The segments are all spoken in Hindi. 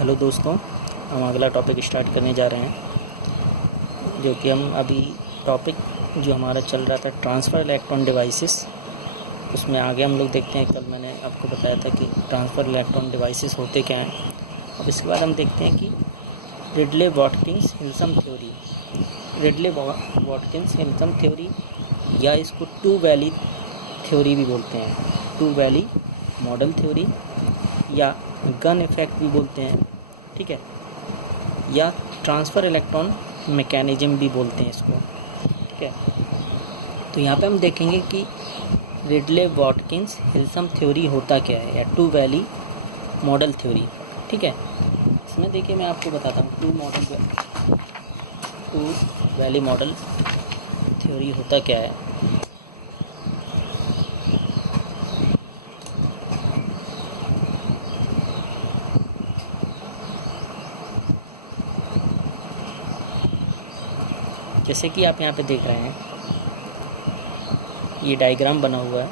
हेलो दोस्तों, हम अगला टॉपिक स्टार्ट करने जा रहे हैं, जो कि हम अभी टॉपिक जो हमारा चल रहा था ट्रांसफ़र इलेक्ट्रॉन डिवाइसेस, उसमें आगे हम लोग देखते हैं। कल मैंने आपको बताया था कि ट्रांसफ़र इलेक्ट्रॉन डिवाइसेस होते क्या हैं। अब इसके बाद हम देखते हैं कि Ridley Watkins Hilson theory, Ridley Watkins Hilson theory या इसको टू वैली थ्योरी भी बोलते हैं, टू वैली मॉडल थ्योरी या गन इफेक्ट भी बोलते हैं, ठीक है, या ट्रांसफ़र इलेक्ट्रॉन मैकेनिज्म भी बोलते हैं इसको, ठीक है। तो यहाँ पे हम देखेंगे कि रिडले वॉटकिंस हिल्सन थ्योरी होता क्या है या टू वैली मॉडल थ्योरी, ठीक है। इसमें देखिए मैं आपको बताता हूँ टू वैली मॉडल थ्योरी होता क्या है। जैसे कि आप यहाँ पे देख रहे हैं, ये डायग्राम बना हुआ है,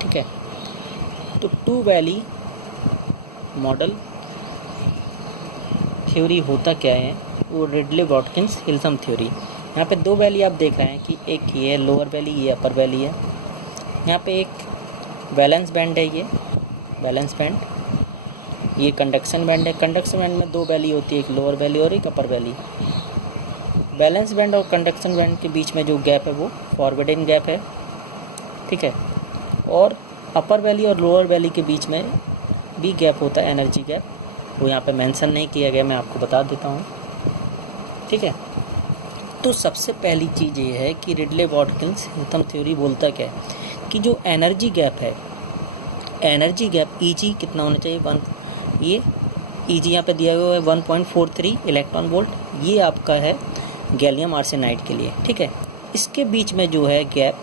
ठीक है। तो टू वैली मॉडल थ्योरी होता क्या है, वो रिडले वॉटकिंस हिल्सन थ्योरी। यहाँ पे दो वैली आप देख रहे हैं कि एक ये लोअर वैली, ये अपर वैली है। यहाँ पे एक वैलेंस बैंड है, ये वैलेंस बैंड, ये कंडक्शन बैंड है। कंडक्शन बैंड में दो वैली होती है, एक लोअर वैली और एक अपर वैली। बैलेंस बैंड और कंडक्शन बैंड के बीच में जो गैप है वो फॉरवर्डिंग गैप है, ठीक है। और अपर वैली और लोअर वैली के बीच में भी गैप होता है, एनर्जी गैप, वो यहाँ पे मेंशन नहीं किया गया, मैं आपको बता देता हूँ, ठीक है। तो सबसे पहली चीज़ ये है कि रिडले वॉटकिंस हिल्सन थ्योरी बोलता क्या है कि जो एनर्जी गैप है, एनर्जी गैप ईजी कितना होना चाहिए, ये ईजी यहाँ पे दिया हुआ है 1.43 इलेक्ट्रॉन वोल्ट, ये आपका है गैलियम आर्सेनाइड के लिए, ठीक है। इसके बीच में जो है गैप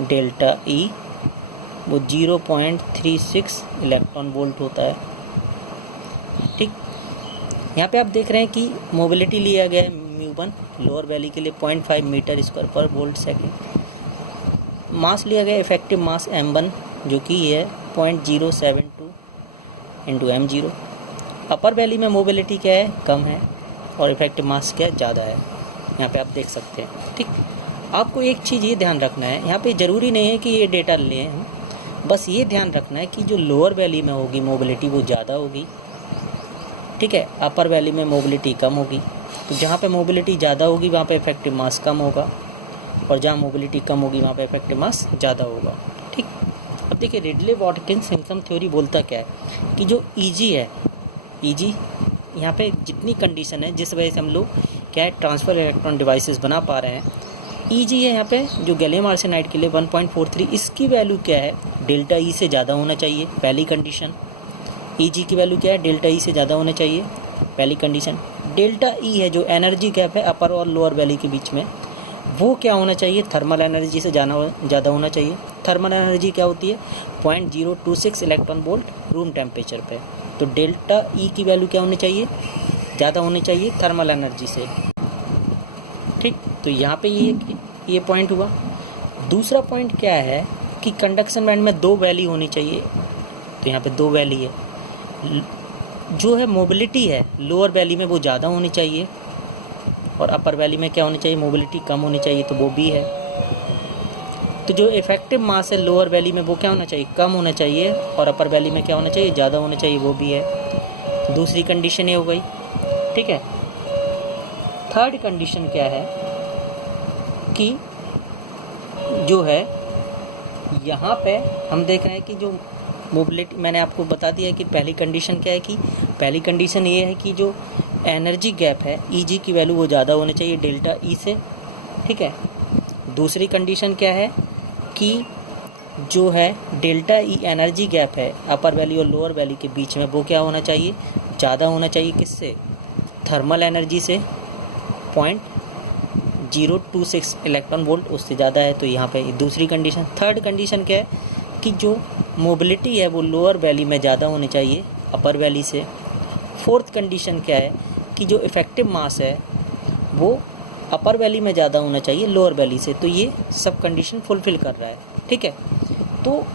डेल्टा ई वो 0.36 इलेक्ट्रॉन वोल्ट होता है, ठीक। यहाँ पे आप देख रहे हैं कि मोबिलिटी लिया गया है म्यू1 लोअर वैली के लिए 0.5 मीटर स्क्वायर पर वोल्ट सेकेंड। मास लिया गया इफेक्टिव मास m1 जो कि है 0.072 इंटू m0। अपर वैली में मोबिलिटी क्या है, कम है, और इफेक्टिव मास क्या ज़्यादा है, यहाँ पे आप देख सकते हैं, ठीक। आपको एक चीज़ ये ध्यान रखना है, यहाँ पे ज़रूरी नहीं है कि ये डेटा लें हम, बस ये ध्यान रखना है कि जो लोअर वैली में होगी मोबिलिटी वो ज़्यादा होगी, ठीक है, अपर वैली में मोबिलिटी कम होगी। तो जहाँ पे मोबिलिटी ज़्यादा होगी वहाँ पे इफेक्टिव मास कम होगा, और जहाँ मोबिलिटी कम होगी वहाँ पे इफेक्टिव मास ज़्यादा होगा, ठीक। अब देखिए रिडले वॉटकिंस हिल्सन थ्योरी बोलता क्या है कि जो ईजी है, ईजी यहाँ पे जितनी कंडीशन है जिस वजह से हम लोग क्या है ट्रांसफ़र इलेक्ट्रॉन डिवाइसेस बना पा रहे हैं, ईजी है। यहाँ पे जो गैलियम आर्सेनाइड के लिए 1.43, इसकी वैल्यू क्या है, डेल्टा ई से ज़्यादा होना चाहिए, पहली कंडीशन। ईजी की वैल्यू क्या है, डेल्टा ई से ज़्यादा होना चाहिए, पहली कंडीशन। डेल्टा ई है जो एनर्जी गैप है अपर और लोअर वैली के बीच में, वो क्या होना चाहिए, थर्मल एनर्जी से ज़्यादा होना चाहिए। थर्मल एनर्जी क्या होती है, 0.026 इलेक्ट्रॉन वोल्ट रूम टेम्परेचर पे। तो डेल्टा ई की वैल्यू क्या होनी चाहिए, ज़्यादा होनी चाहिए थर्मल एनर्जी से, ठीक। तो यहाँ पे ये पॉइंट हुआ। दूसरा पॉइंट क्या है कि कंडक्शन बैंड में दो वैली होनी चाहिए, तो यहाँ पे दो वैली है। जो है मोबिलिटी है लोअर वैली में वो ज़्यादा होनी चाहिए, और अपर वैली में क्या होनी चाहिए, मोबिलिटी कम होनी चाहिए, तो वो भी है। तो जो इफेक्टिव मास है लोअर वैली में वो क्या होना चाहिए, कम होना चाहिए, और अपर वैली में क्या होना चाहिए, ज़्यादा होना चाहिए, वो भी है। दूसरी कंडीशन ये हो गई, ठीक है। थर्ड कंडीशन क्या है कि जो है यहाँ पे हम देख रहे हैं कि जो मोबिलिटी, मैंने आपको बता दिया कि पहली कंडीशन क्या है, कि पहली कंडीशन ये है कि जो एनर्जी गैप है ईजी की वैल्यू वो ज़्यादा होनी चाहिए डेल्टा ई से, ठीक है। दूसरी कंडीशन क्या है कि जो है डेल्टा ई एनर्जी गैप है अपर वैली और लोअर वैली के बीच में, वो क्या होना चाहिए, ज़्यादा होना चाहिए, किससे, थर्मल एनर्जी से, 0.026 इलेक्ट्रॉन वोल्ट उससे ज़्यादा है, तो यहाँ पे दूसरी कंडीशन। थर्ड कंडीशन क्या है कि जो मोबिलिटी है वो लोअर वैली में ज़्यादा होनी चाहिए अपर वैली से। फोर्थ कंडीशन क्या है कि जो इफ़ेक्टिव मास है वो अपर वैली में ज़्यादा होना चाहिए लोअर वैली से। तो ये सब कंडीशन फुलफ़िल कर रहा है, ठीक है। तो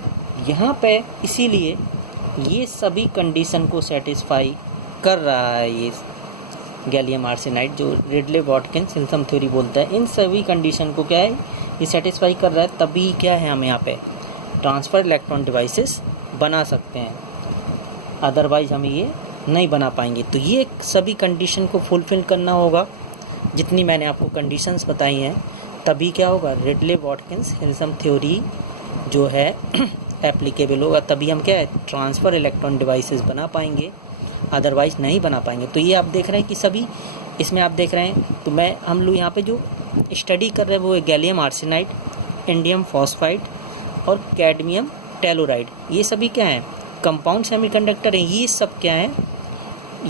यहाँ पे इसीलिए ये सभी कंडीशन को सेटिस्फाई कर रहा है ये गैलियम आर्सेनाइड, जो रिडले वॉटकिंस हिल्सम थ्योरी बोलता है। इन सभी कंडीशन को क्या है, ये सेटिस्फाई कर रहा है, तभी क्या है हम यहाँ पे ट्रांसफ़र इलेक्ट्रॉन डिवाइसेस बना सकते हैं, अदरवाइज हम ये नहीं बना पाएंगे। तो ये सभी कंडीशन को फुलफ़िल करना होगा, जितनी मैंने आपको कंडीशंस बताई हैं, तभी क्या होगा, रिडले वॉटकिंस हिल्सम थ्योरी जो है एप्लीकेबल होगा, तभी हम क्या है ट्रांसफ़र इलेक्ट्रॉन डिवाइसेस बना पाएंगे, अदरवाइज़ नहीं बना पाएंगे। तो ये आप देख रहे हैं कि सभी इसमें आप देख रहे हैं, तो हम लोग यहाँ पे जो स्टडी कर रहे हैं वो है गैलियम आर्सेनाइड, इंडियम फॉस्फाइड और कैडमियम टेलोराइड। ये सभी क्या हैं, कंपाउंड सेमीकंडक्टर हैं। ये सब क्या हैं,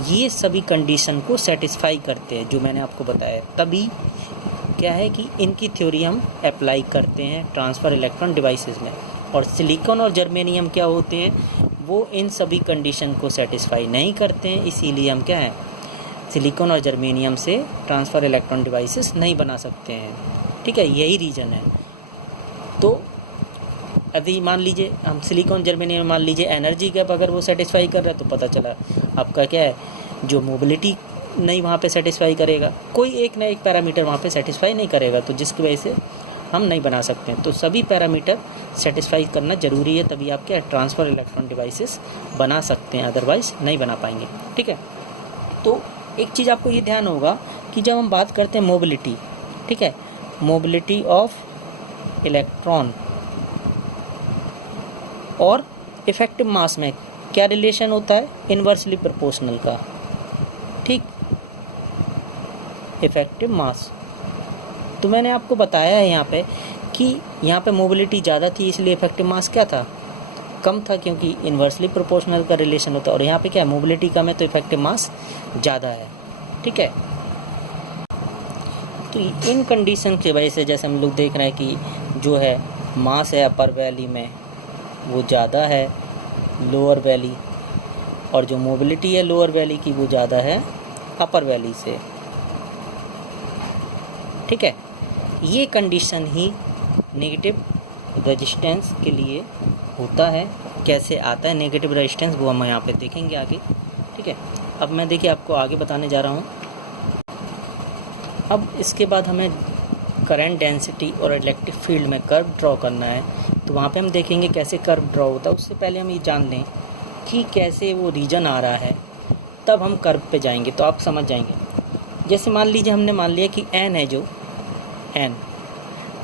ये सभी कंडीशन को सेटिस्फाई करते हैं जो मैंने आपको बताया, तभी क्या है कि इनकी थ्योरी हम अप्लाई करते हैं ट्रांसफ़र इलेक्ट्रॉन डिवाइसेस में। और सिलिकॉन और जर्मेनियम क्या होते हैं, वो इन सभी कंडीशन को सेटिस्फाई नहीं करते हैं, इसीलिए हम क्या है सिलिकॉन और जर्मेनियम से ट्रांसफ़र इलेक्ट्रॉन डिवाइसेस नहीं बना सकते हैं। ठीक है, यही रीज़न है। तो अभी मान लीजिए हम सिलिकॉन जर्मेनियम मान लीजिए एनर्जी गैप अगर वो सेटिस्फाई कर रहा है, तो पता चला आपका क्या है जो मोबिलिटी नहीं वहाँ पे सेटिस्फाई करेगा, कोई एक ना एक पैरामीटर वहाँ पे सेटिस्फाई नहीं करेगा, तो जिसकी वजह से हम नहीं बना सकते हैं। तो सभी पैरामीटर सेटिस्फाई करना ज़रूरी है, तभी आप क्या ट्रांसफ़र इलेक्ट्रॉन डिवाइसेस बना सकते हैं, अदरवाइज़ नहीं बना पाएंगे। ठीक है, तो एक चीज़ आपको ये ध्यान होगा कि जब हम बात करते हैं मोबिलिटी, ठीक है, मोबिलिटी ऑफ इलेक्ट्रॉन और इफेक्टिव मास में क्या रिलेशन होता है, इन्वर्सली प्रोपोर्शनल का। ठीक, इफेक्टिव मास, तो मैंने आपको बताया है यहाँ पे कि यहाँ पे मोबिलिटी ज़्यादा थी, इसलिए इफेक्टिव मास क्या था, कम था, क्योंकि इन्वर्सली प्रोपोर्शनल का रिलेशन होता है। और यहाँ पे क्या है, मोबिलिटी कम है तो इफेक्टिव मास ज़्यादा है। ठीक है, तो इन कंडीशन की वजह से जैसे हम लोग देख रहे हैं कि जो है मास है अपर वैली में वो ज़्यादा है लोअर वैली, और जो मोबिलिटी है लोअर वैली की वो ज़्यादा है अपर वैली से। ठीक है, ये कंडीशन ही नेगेटिव रेजिस्टेंस के लिए होता है। कैसे आता है नेगेटिव रेजिस्टेंस वो हम यहाँ पे देखेंगे आगे। ठीक है, अब मैं देखिए आपको आगे बताने जा रहा हूँ। अब इसके बाद हमें करंट डेंसिटी और इलेक्ट्रिक फील्ड में कर्व ड्रॉ करना है, तो वहाँ पे हम देखेंगे कैसे कर्व ड्रॉ होता है। उससे पहले हम ये जान लें कि कैसे वो रीजन आ रहा है, तब हम कर्व पे जाएंगे तो आप समझ जाएंगे। जैसे मान लीजिए हमने मान लिया कि एन है, जो एन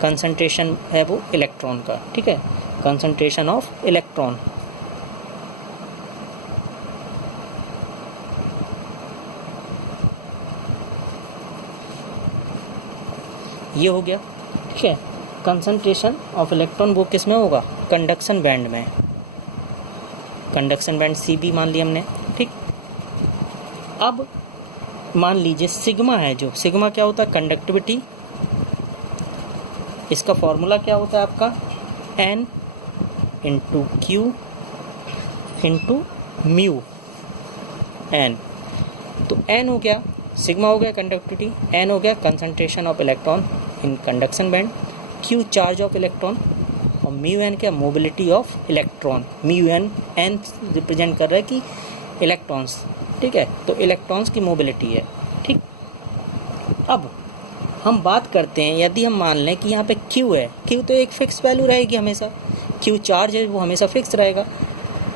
कंसंट्रेशन है वो इलेक्ट्रॉन का। ठीक है, कंसंट्रेशन ऑफ इलेक्ट्रॉन, ये हो गया। ठीक है, कंसंट्रेशन ऑफ इलेक्ट्रॉन वो किस में होगा, कंडक्शन बैंड में, कंडक्शन बैंड सी बी मान लिया हमने। ठीक, अब मान लीजिए सिग्मा है, जो सिग्मा क्या होता है, कंडक्टिविटी। इसका फॉर्मूला क्या होता है आपका, n into q into mu n. तो एन हो गया, सिग्मा हो गया कंडक्टिविटी, एन हो गया concentration of electron in conduction band, q charge of electron, और म्यू एन क्या, mobility of electron. Mu n, n represent कर रहा है कि इलेक्ट्रॉन्स। ठीक है, तो इलेक्ट्रॉन्स की मोबिलिटी है। ठीक, अब हम बात करते हैं, यदि हम मान लें कि यहाँ पे Q है, Q तो एक फिक्स वैल्यू रहेगी हमेशा, Q चार्ज है वो हमेशा फिक्स रहेगा।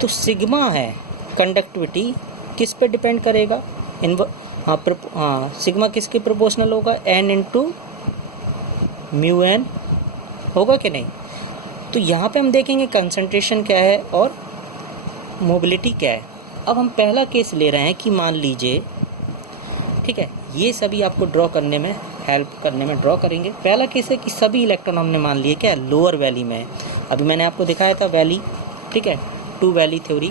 तो सिग्मा है कंडक्टिविटी, किस पे डिपेंड करेगा, सिग्मा किसके प्रोपोर्शनल होगा, N इंटू म्यू एन होगा कि नहीं। तो यहाँ पे हम देखेंगे कंसंट्रेशन क्या है और मोबिलिटी क्या है। अब हम पहला केस ले रहे हैं कि मान लीजिए, ठीक है, ये सभी आपको ड्रॉ करने में हेल्प करने में ड्रॉ करेंगे। पहला केस है कि सभी इलेक्ट्रॉन हमने मान लिए क्या है, लोअर वैली में है। अभी मैंने आपको दिखाया था वैली, ठीक है, 2 वैली थ्योरी,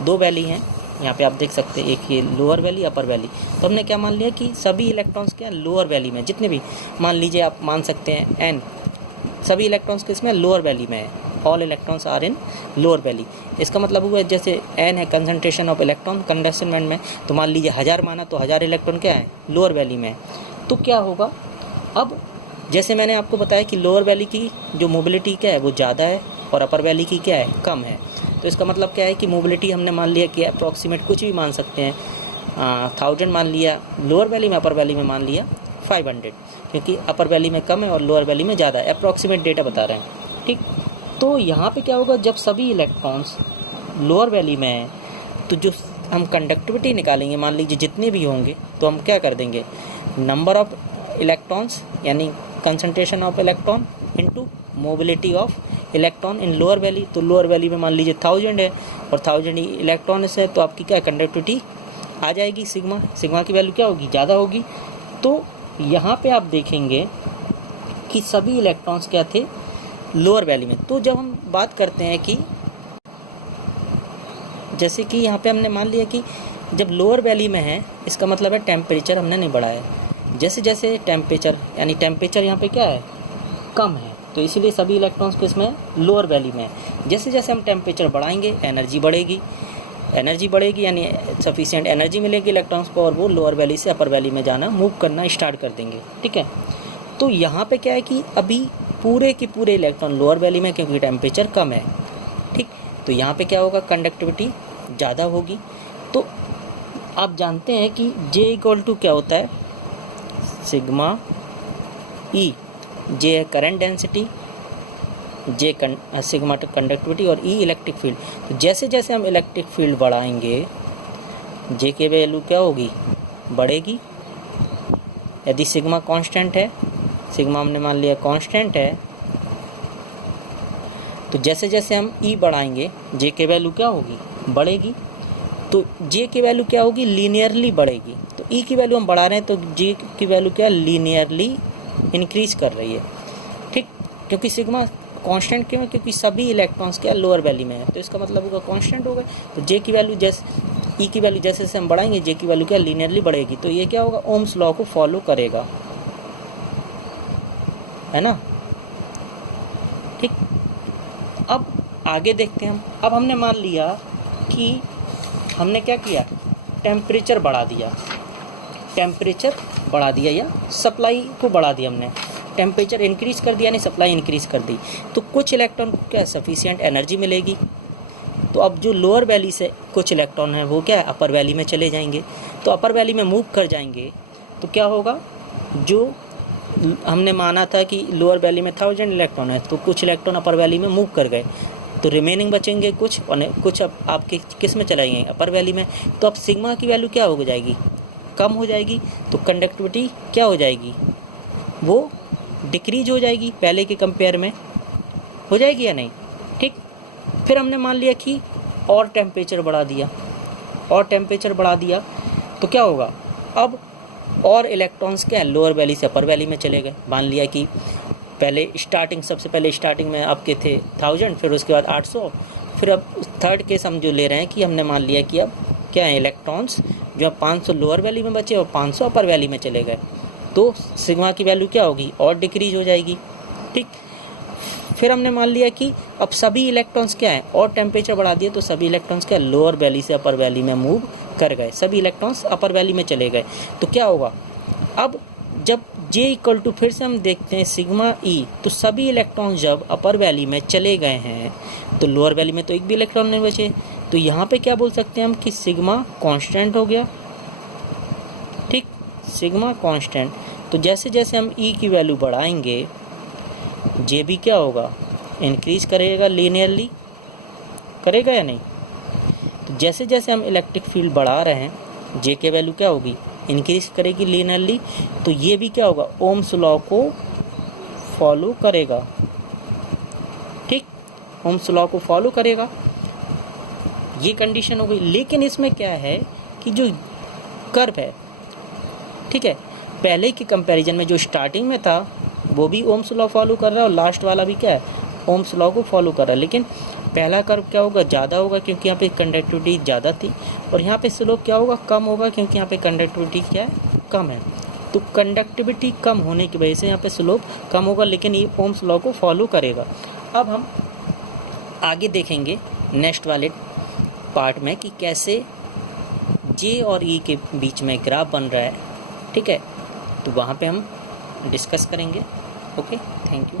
2 वैली हैं यहाँ पे आप देख सकते हैं, एक ये लोअर वैली अपर वैली। तो हमने क्या मान लिया कि सभी इलेक्ट्रॉन्स क्या लोअर वैली में, जितने भी मान लीजिए आप मान सकते हैं एन, सभी इलेक्ट्रॉन्स किसमें, लोअर वैली में है। All electrons are in lower valley. इसका मतलब हुआ जैसे एन है concentration of electron conduction band में, तो मान लीजिए 1000 माना तो 1000 इलेक्ट्रॉन क्या है, लोअर वैली में। तो क्या होगा, अब जैसे मैंने आपको बताया कि लोअर वैली की जो मोबिलिटी क्या है वो ज़्यादा है और अपर वैली की क्या है, कम है। तो इसका मतलब क्या है कि मोबिलिटी हमने मान लिया कि अप्रॉक्सीमेट कुछ भी मान सकते हैं, 1000 मान लिया लोअर वैली में, अपर वैली में मान लिया 500, क्योंकि अपर वैली में कम है और लोअर वैली में ज़्यादा है, अप्रॉक्सीमेट डेटा बता रहे हैं। ठीक, तो यहाँ पे क्या होगा, जब सभी इलेक्ट्रॉन्स लोअर वैली में हैं तो जो हम कंडक्टिविटी निकालेंगे, मान लीजिए जितने भी होंगे, तो हम क्या कर देंगे, नंबर ऑफ इलेक्ट्रॉन्स यानी concentration of electron into mobility of electron in lower valley. तो लोअर वैली में मान लीजिए 1000 है और 1000 इलेक्ट्रॉन्स है, तो आपकी क्या कंडक्टिविटी आ जाएगी, सिग्मा की वैल्यू क्या होगी, ज़्यादा होगी। तो यहाँ पे आप देखेंगे कि सभी इलेक्ट्रॉन्स क्या थे, लोअर वैली में। तो जब हम बात करते हैं कि जैसे कि यहाँ पे हमने मान लिया कि जब लोअर वैली में है, इसका मतलब है टेम्परेचर हमने नहीं बढ़ाया। जैसे जैसे टेम्परेचर यानी टेम्परेचर यहाँ पे क्या है, कम है, तो इसीलिए सभी इलेक्ट्रॉन्स को इसमें लोअर वैली में है। जैसे जैसे हम टेम्परेचर बढ़ाएंगे एनर्जी बढ़ेगी यानी सफिशिएंट एनर्जी मिलेगी इलेक्ट्रॉन्स को, और वो लोअर वैली से अपर वैली में जाना, मूव करना स्टार्ट कर देंगे। ठीक है, तो यहाँ पे क्या है कि अभी पूरे के पूरे इलेक्ट्रॉन लोअर वैली में, क्योंकि टेम्परेचर कम है। ठीक, तो यहाँ पे क्या होगा, कंडक्टिविटी ज़्यादा होगी। तो आप जानते हैं कि J इक्वल टू क्या होता है, सिग्मा E। J है current density, J sigma conductivity और E इलेक्ट्रिक फील्ड। तो जैसे जैसे हम इलेक्ट्रिक फील्ड बढ़ाएंगे J की वैल्यू क्या होगी, बढ़ेगी। यदि सिग्मा कांस्टेंट है, सिग्मा हमने मान लिया कांस्टेंट है, तो जैसे जैसे हम E बढ़ाएंगे J की वैल्यू क्या होगी, बढ़ेगी। तो J की वैल्यू क्या होगी, लीनियरली बढ़ेगी। तो E की वैल्यू हम बढ़ा रहे हैं तो J की वैल्यू क्या, लीनियरली इंक्रीज कर रही है। ठीक, क्योंकि सिग्मा कांस्टेंट क्यों है, क्योंकि सभी इलेक्ट्रॉन्स क्या लोअर वैली में है, तो इसका मतलब होगा कांस्टेंट होगा। तो J की वैल्यू जैसे E की वैल्यू जैसे जैसे हम बढ़ाएंगे J की वैल्यू क्या, लीनियरली बढ़ेगी। तो ये क्या होगा, ओम्स लॉ को फॉलो करेगा, है ना। ठीक, अब आगे देखते हैं हम। अब हमने मान लिया कि हमने क्या किया, टेम्परेचर बढ़ा दिया या सप्लाई को बढ़ा दिया हमने, टेम्परेचर इंक्रीज़ कर दिया यानी सप्लाई इंक्रीज़ कर दी। तो कुछ इलेक्ट्रॉन को क्या सफिशिएंट एनर्जी मिलेगी। तो अब जो लोअर वैली से कुछ इलेक्ट्रॉन है वो क्या है, अपर वैली में चले जाएंगे। तो अपर वैली में मूव कर जाएंगे तो क्या होगा, जो हमने माना था कि लोअर वैली में 1000 इलेक्ट्रॉन है, तो कुछ इलेक्ट्रॉन अपर वैली में मूव कर गए, तो रिमेनिंग बचेंगे कुछ, और कुछ अब आपके किस में चले जाएंगे, अपर वैली में। तो अब सिग्मा की वैल्यू क्या हो जाएगी, कम हो जाएगी। तो कंडक्टिविटी क्या हो जाएगी, वो डिक्रीज हो जाएगी, पहले के कंपेयर में हो जाएगी या नहीं। ठीक, फिर हमने मान लिया कि और टेम्परेचर बढ़ा दिया तो क्या होगा, अब और इलेक्ट्रॉन्स क्या है, लोअर वैली से अपर वैली में चले गए। मान लिया कि पहले सबसे पहले स्टार्टिंग में आपके थे 1000, फिर उसके बाद 800, फिर अब थर्ड केस हम जो ले रहे हैं कि हमने मान लिया कि अब क्या है, इलेक्ट्रॉन्स जो 500 लोअर वैली में बचे और 500 अपर वैली में चले गए, तो सिग्मा की वैल्यू क्या होगी, और डिक्रीज हो जाएगी। ठीक, फिर हमने मान लिया कि अब सभी इलेक्ट्रॉन्स क्या हैं, और टेम्परेचर बढ़ा दिए तो सभी इलेक्ट्रॉन्स क्या लोअर वैली से अपर वैली में मूव कर गए, सभी इलेक्ट्रॉन्स अपर वैली में चले गए। तो क्या होगा, अब जब J इक्वल टू फिर से हम देखते हैं सिग्मा E, तो सभी इलेक्ट्रॉन्स जब अपर वैली में चले गए हैं तो लोअर वैली में तो एक भी इलेक्ट्रॉन नहीं बचे। तो यहाँ पे क्या बोल सकते हैं हम कि सिग्मा कांस्टेंट हो गया। ठीक, सिग्मा कांस्टेंट। तो जैसे जैसे हम E की वैल्यू बढ़ाएंगे J भी क्या होगा, इंक्रीज करेगा, लीनियरली करेगा या नहीं। तो जैसे जैसे हम इलेक्ट्रिक फील्ड बढ़ा रहे हैं J की वैल्यू क्या होगी, इंक्रीज करेगी लीनियरली। तो ये भी क्या होगा, ओम्स लॉ को फॉलो करेगा। ठीक, ओम्स लॉ को फॉलो करेगा, ये कंडीशन हो गई। लेकिन इसमें क्या है कि जो कर्व है, ठीक है, पहले के कंपैरिजन में जो स्टार्टिंग में था वो भी ओम्स लॉ फॉलो कर रहा है और लास्ट वाला भी क्या है, ओम्स लॉ को फॉलो कर रहा है। लेकिन पहला कर्व क्या होगा, ज़्यादा होगा क्योंकि यहाँ पे कंडक्टिविटी ज़्यादा थी, और यहाँ पे स्लोप क्या होगा, कम होगा क्योंकि यहाँ पे कंडक्टिविटी क्या है, कम है। तो कंडक्टिविटी कम होने की वजह से यहाँ पे स्लोप कम होगा, लेकिन ये ओम्स लॉ को फॉलो करेगा। अब हम आगे देखेंगे नेक्स्ट वाले पार्ट में कि कैसे J और E के बीच में ग्राफ बन रहा है। ठीक है, तो वहाँ पे हम डिस्कस करेंगे। Okay, thank you.